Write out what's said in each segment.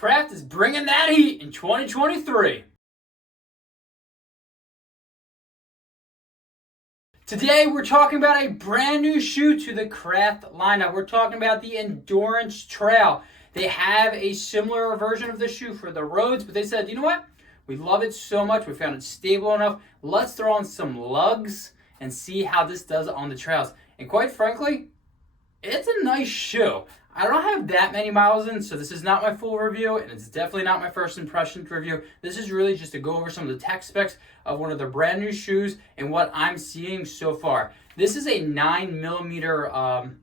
Craft is bringing that heat in 2023. Today we're talking about a brand new shoe to the Craft lineup. We're talking about the Endurance Trail. They have a similar version of the shoe for the roads, but they said, you know what? We love it so much. We found it stable enough. Let's throw on some lugs and see how this does on the trails. And quite frankly, it's a nice shoe. I don't have that many miles in, so this is not my full review, and it's definitely not my first impressions review. This is really just to go over some of the tech specs of one of the brand new shoes and what I'm seeing so far. This is a 9mm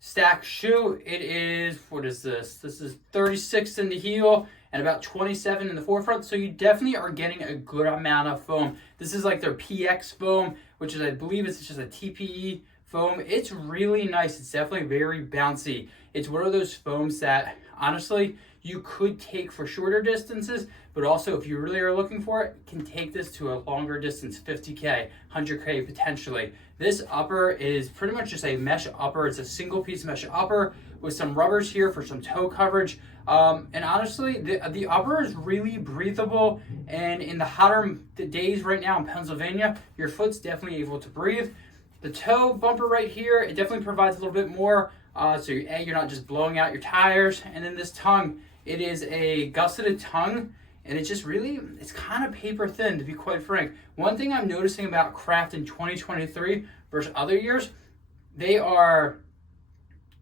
stack shoe. It is, what is this? This is 36 in the heel and about 27 in the forefront, so you definitely are getting a good amount of foam. This is like their PX foam, which is, I believe it's just a TPE foam. It's really nice. It's definitely very bouncy. It's one of those foams that, honestly, you could take for shorter distances, but also if you really are looking for it, can take this to a longer distance, 50K, 100K potentially. This upper is pretty much just a mesh upper. It's a single piece mesh upper with some rubbers here for some toe coverage. And honestly, the upper is really breathable, and in the hotter days right now in Pennsylvania, your foot's definitely able to breathe. The toe bumper right here, it definitely provides a little bit more, so you're not just blowing out your tires. And then this tongue, it is a gusseted tongue, and it's just really, it's kind of paper thin, to be quite frank. One thing I'm noticing about Craft in 2023 versus other years, they are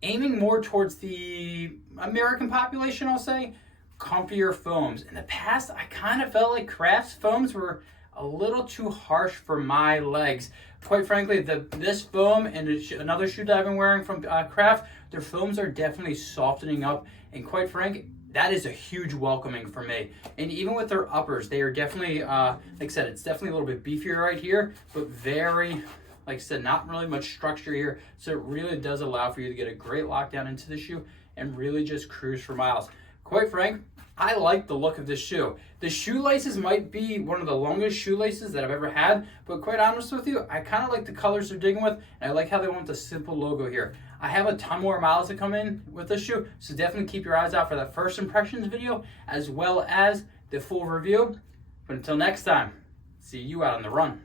aiming more towards the American population, I'll say, comfier foams. In the past, I kind of felt like Craft's foams were a little too harsh for my legs. Quite frankly, this foam and another shoe that I've been wearing from Craft, their foams are definitely softening up, and quite frank, that is a huge welcoming for me. And even with their uppers, they are definitely, like I said, it's definitely a little bit beefier right here, but very, like I said, not really much structure here, so it really does allow for you to get a great lockdown into the shoe and really just cruise for miles. Quite frank, I like the look of this shoe. The shoelaces might be one of the longest shoelaces that I've ever had, but quite honest with you, I kind of like the colors they're digging with, and I like how they went with the simple logo here. I have a ton more miles to come in with this shoe, so definitely keep your eyes out for that first impressions video, as well as the full review. But until next time, see you out on the run.